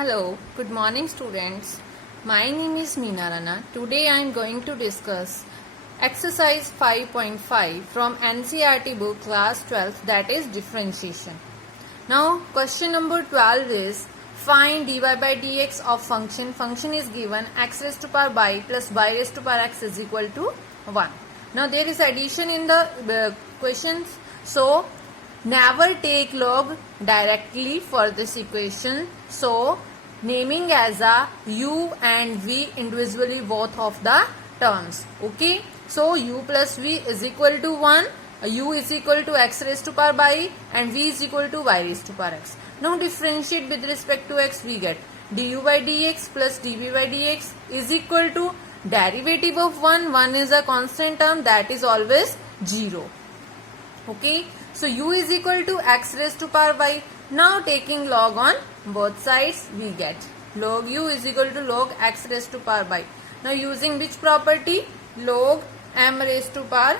Hello, good morning students. My name is Meena Rana. Today I am going to discuss exercise 5.5 from NCERT book class 12, that is differentiation. Now question number 12 is find dy by dx of function. Function is given x raised to power y plus y raised to power x is equal to 1. Now there is addition in the questions, so never take log directly for this equation. So naming as a u and v individually both of the terms. Okay. So u plus v is equal to 1. U is equal to x raised to power y and v is equal to y raised to power x. Now differentiate with respect to x, we get du by dx plus dv by dx is equal to derivative of 1. 1 is a constant term, that is always 0. Okay. So u is equal to x raised to power y. Now taking log on both sides, we get log u is equal to log x raised to power y. Now using which property? Log m raised to power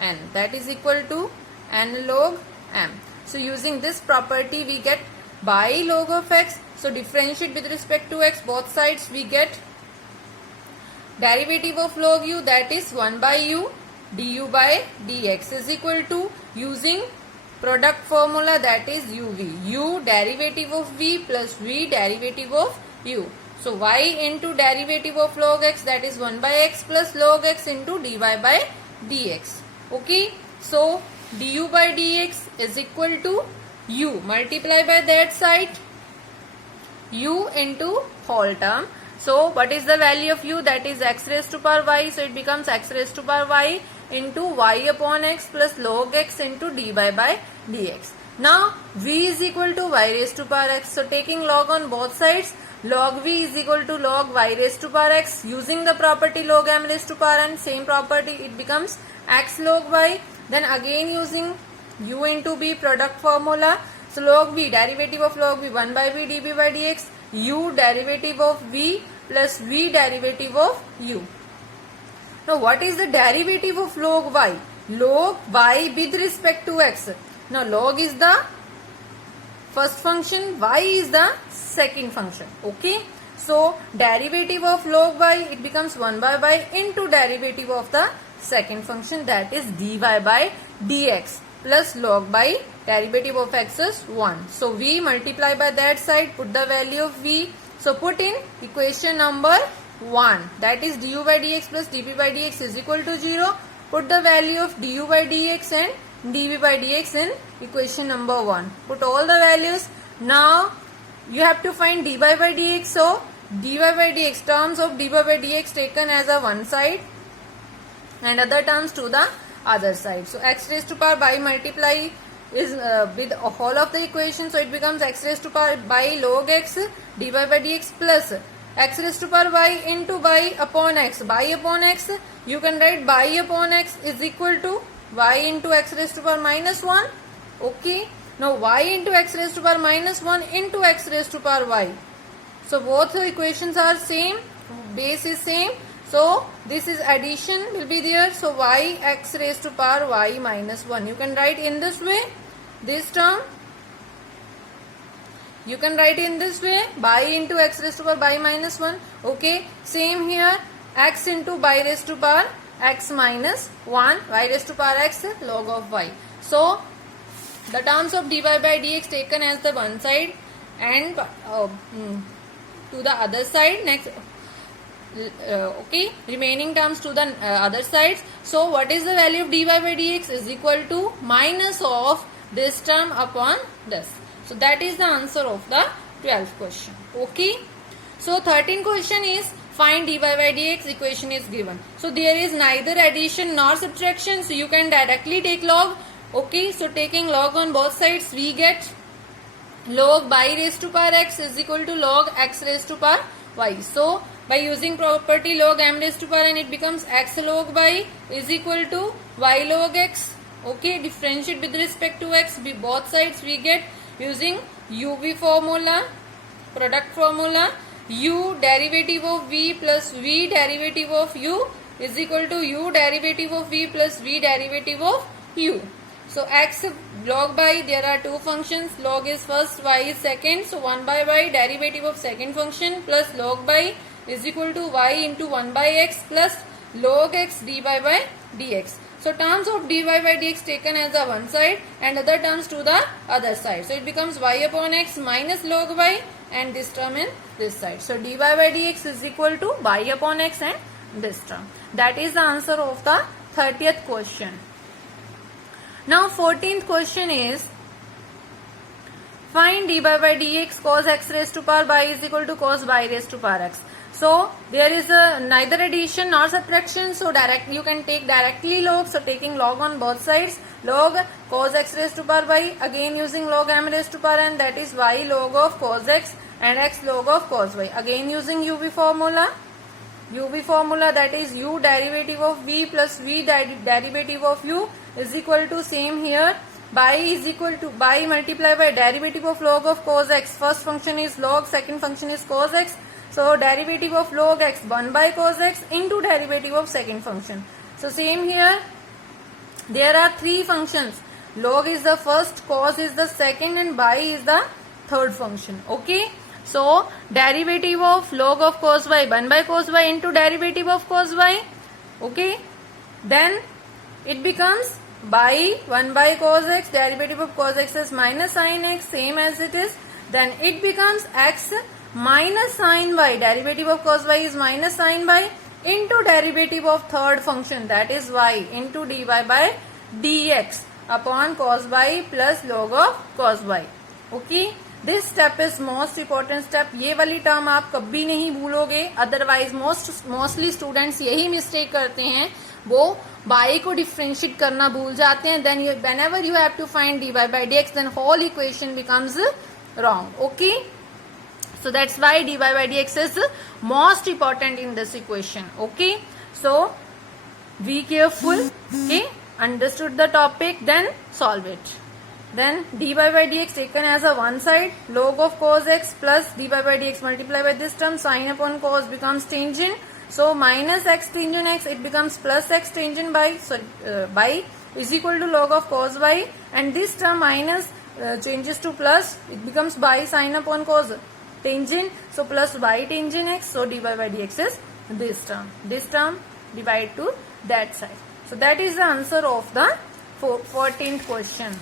n, that is equal to n log m. So using this property we get by log of x. So differentiate with respect to x, both sides we get derivative of log u, that is 1 by u du by dx is equal to, using product formula, that is uv, u derivative of v plus v derivative of u. So y into derivative of log x, that is 1 by x plus log x into dy by dx. Okay. So du by dx is equal to u multiply by that side u into whole term. So what is the value of u? That is x raised to power y. So it becomes x raised to power y into y upon x plus log x into dy by dx. Now v is equal to y raised to power x. So taking log on both sides, log v is equal to log y raised to power x. Using the property log m raised to power n, same property, it becomes x log y. Then again using u into b product formula. So log v derivative of log v 1 by v dv by dx, u derivative of v plus v derivative of u. Now what is the derivative of log y? Log y with respect to x. Now log is the first function, y is the second function. Okay. So derivative of log y, it becomes 1 by y into derivative of the second function, that is dy by dx plus log by derivative of x is 1. So v multiply by that side, put the value of v. So put in equation number 1, that is du by dx plus dv by dx is equal to 0. Put the value of du by dx and dv by dx in equation number 1. Put all the values. Now you have to find dy by dx. So dy by dx, terms of dy by dx taken as a one side and other terms to the other side. So x raised to power y multiply is with whole of the equation, so it becomes x raised to power by log x dy by dx plus x raised to power y into y upon x. Y upon x, you can write y upon x is equal to y into x raised to power minus 1. Okay. Now y into x raised to power minus 1 into x raised to power y. So both the equations are same, base is same. So this is addition will be there. So y x raised to power y minus 1. You can write in this way. This term you can write in this way, y into x raised to power y minus 1. Okay. Same here, x into y raised to power x minus 1, y raised to power x log of y. So the terms of dy by dx taken as the one side and to the other side. Next okay, remaining terms to the other sides. So what is the value of dy by dx is equal to minus of this term upon this. So that is the answer of the 12th question. Okay. So 13th question is find dy by dx, equation is given. So there is neither addition nor subtraction, so you can directly take log. Okay. So taking log on both sides, we get log y raised to power x is equal to log x raised to power y. So by using property log m raised to power n, it becomes x log y is equal to y log x. Okay. Differentiate with respect to x, both sides we get using uv formula, product formula, u derivative of v plus v derivative of u is equal to u derivative of v plus v derivative of u. So x log by, there are two functions. Log is first, y is second. So 1 by y, derivative of second function, plus log by is equal to y into 1 by x plus log x dy by dx. So terms of dy by dx taken as a one side and other terms to the other side. So it becomes y upon x minus log y and this term in this side. So dy by dx is equal to y upon x and this term. That is the answer of the 30th question. Now 14th question is, find dy by dx cos x raised to power y is equal to cos y raised to power x. So there is neither addition nor subtraction, so you can take directly log. So taking log on both sides, log cos x raised to power y, again using log m raised to power n, that is y log of cos x and x log of cos y. Again using uv formula, that is u derivative of v plus v derivative of u is equal to, same here, by is equal to by multiplied by derivative of log of cos x. First function is log, second function is cos x. So derivative of log x 1 by cos x into derivative of second function. So same here, there are three functions. Log is the first, cos is the second and by is the third function. Okay. So derivative of log of cos y 1 by cos y into derivative of cos y. Okay. Then it becomes by 1 by cos x, derivative of cos x is minus sin x, same as it is. Then it becomes x minus sin y, derivative of cos y is minus sin y into derivative of third function, that is y into dy by dx upon cos y plus log of cos y. Okay, this step is most important step. ये वाली term आप कभी नहीं भूलोगे, otherwise mostly students यही mistake करते हैं, वो y को डिफरेंशिएट करना भूल जाते हैं. Then whenever you have to find dy by dx, then whole equation becomes wrong. Okay. So that's why dy by dx is most important in this equation. Okay. So be careful. Okay. Understood the topic, then solve it. Then dy by dx taken as a one side, log of cos x plus dy by dx multiplied by this term, sin upon cos becomes tangent. So minus x tangent x, it becomes plus x tangent by, by is equal to log of cos y, and this term minus changes to plus, it becomes by sin upon cos tangent, so plus y tangent x, so dy by dx is this term divide to that side. So that is the answer of the 14th question.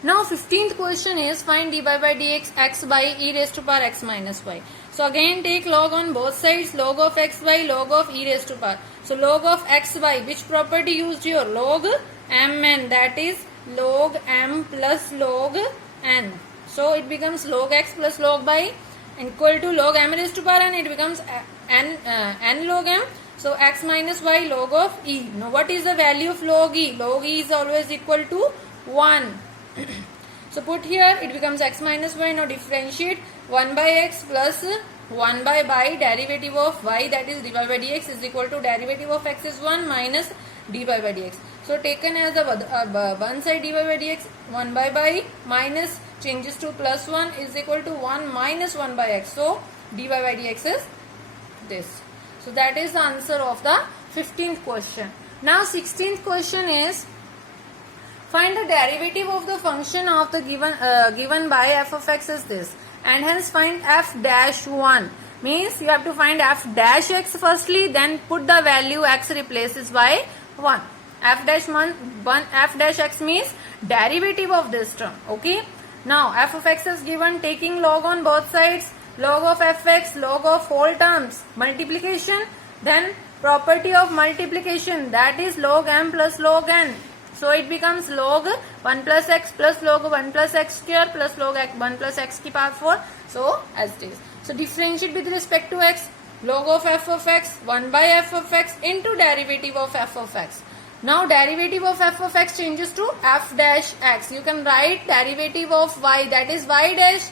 Now 15th question is, find dy by dx x by e raised to power x minus y. So again take log on both sides, log of x by log of e raised to power. So log of x by, which property used here? Log mn, that is log m plus log n. So it becomes log x plus log by equal to log m raised to power n, it becomes n log m. So x minus y log of e. Now what is the value of log e? Log e is always equal to 1. So put here, it becomes x minus y. Now differentiate 1 by x plus 1 by derivative of y, that is dy by dx is equal to derivative of x is 1 minus dy by dx. So taken as the one side dy by dx, 1 by minus changes to plus 1 is equal to 1 minus 1 by x. So dy by dx is this. So that is the answer of the 15th question. Now 16th question is, find the derivative of the function of the given by f of x is this, and hence find f dash 1. Means you have to find f dash x firstly, then put the value x replaces by 1. F dash 1 f dash x means derivative of this term. Okay. Now f of x is given, taking log on both sides, log of fx, log of whole terms, multiplication, then property of multiplication, that is log m plus log n. So it becomes log 1 plus x plus log 1 plus x square plus log 1 plus x की power 4. So as it is. So differentiate with respect to x, log of f of x 1 by f of x into derivative of f of x. Now derivative of f of x changes to f dash x. You can write derivative of y, that is y dash,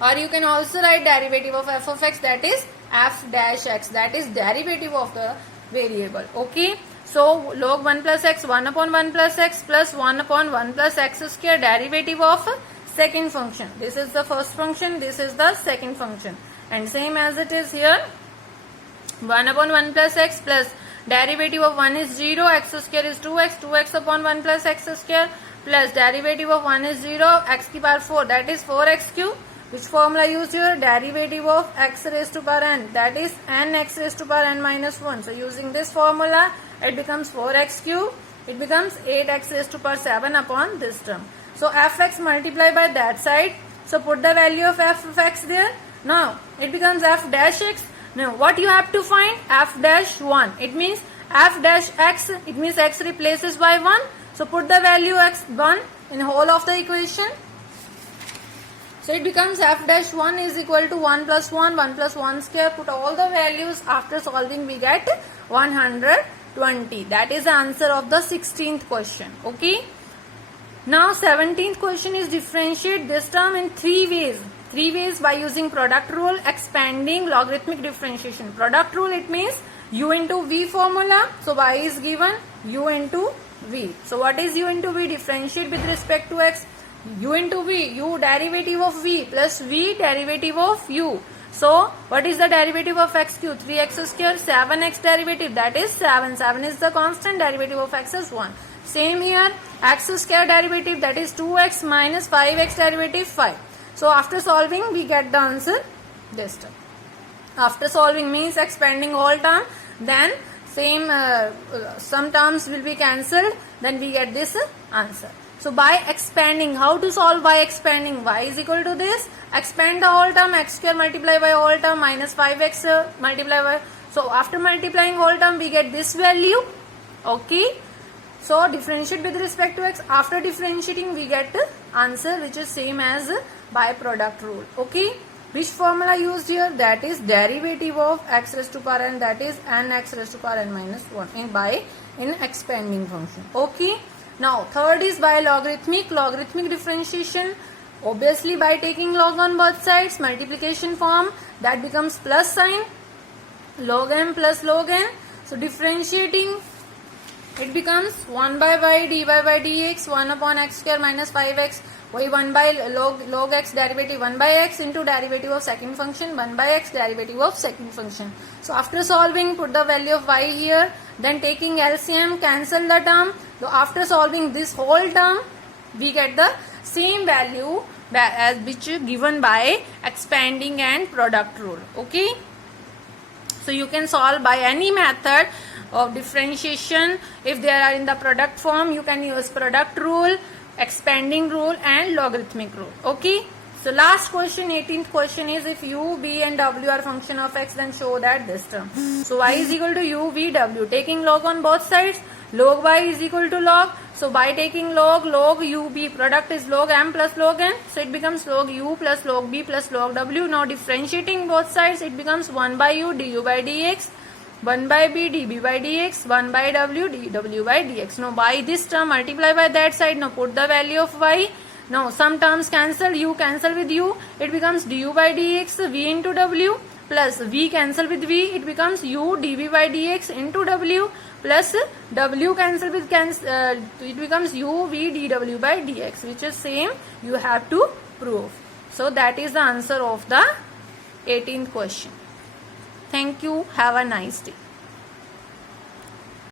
or you can also write derivative of f of x, that is f dash x, that is derivative of the variable. Okay. So log 1 plus x 1 upon 1 plus x plus 1 upon 1 plus x square, derivative of second function. This is the first function, this is the second function, and same as it is here, 1 upon 1 plus x plus derivative of 1 is 0, x square is 2x, 2x upon 1 plus x square, plus derivative of 1 is 0, x की power 4, that is 4x cube. Which formula used here? Derivative of x raised to power n, that is n x raised to power n minus 1. So using this formula, it becomes 4x cube. It becomes 8x raised to power 7 upon this term. So fx multiply by that side. So put the value of f of x there. Now it becomes f dash x. Now what you have to find? F dash 1. It means f dash x. It means x replaces by 1. So put the value x 1 in whole of the equation. So it becomes f dash 1 is equal to 1 plus 1, 1 plus 1 square. Put all the values. After solving we get 120. That is the answer of the 16th question. Okay. Now 17th question is differentiate this term in 3 ways. 3 ways by using product rule, expanding, logarithmic differentiation. Product rule, it means u into v formula. So y is given u into v. So what is u into v? Differentiate with respect to x. U into v, u derivative of v plus v derivative of u. So what is the derivative of x cube? 3x square, 7x derivative, that is 7. 7 is the constant, derivative of x is 1. Same here, x square derivative, that is 2x minus 5x derivative 5. So after solving we get the answer this term. After solving means expanding whole term, then same some terms will be cancelled, then we get this answer. So by expanding, how to solve by expanding? Y is equal to this. Expand the whole term, x square multiply by whole term minus 5x multiply by. So after multiplying whole term we get this value. Okay. So differentiate with respect to x. After differentiating we get the answer which is same as by product rule. Okay. Which formula used here? That is derivative of x raised to power n, that is n x raised to power n minus 1 in expanding function. Okay. Now third is by logarithmic differentiation. Obviously by taking log on both sides, multiplication form, that becomes plus sign, log m plus log n. So differentiating, it becomes 1 by y dy by dx, 1 upon x square minus 5x, y 1 by log x derivative 1 by x into derivative of second function 1 by x derivative of second function. So after solving, put the value of y here, then taking LCM, cancel the term. So after solving this whole term, we get the same value as which given by expanding and product rule. Okay. So you can solve by any method of differentiation. If they are in the product form, you can use product rule, expanding rule and logarithmic rule. Okay. So last question, 18th question is if u, v and w are function of x, then show that this term. So y is equal to u, v, w. Taking log on both sides, log y is equal to log. So by taking log u, v, product is log m plus log n. So it becomes log u plus log b plus log w. Now differentiating both sides, it becomes 1 by u du by dx, 1 by b db by dx, 1 by w dw by dx. Now by this term multiply by that side. Now put the value of y. Now some terms cancel, u cancel with u, it becomes du by dx v into w, plus v cancel with v, it becomes u dv by dx into w, plus w cancel with it becomes u v dw by dx, which is same you have to prove. So that is the answer of the 18th question. Thank you. Have a nice day.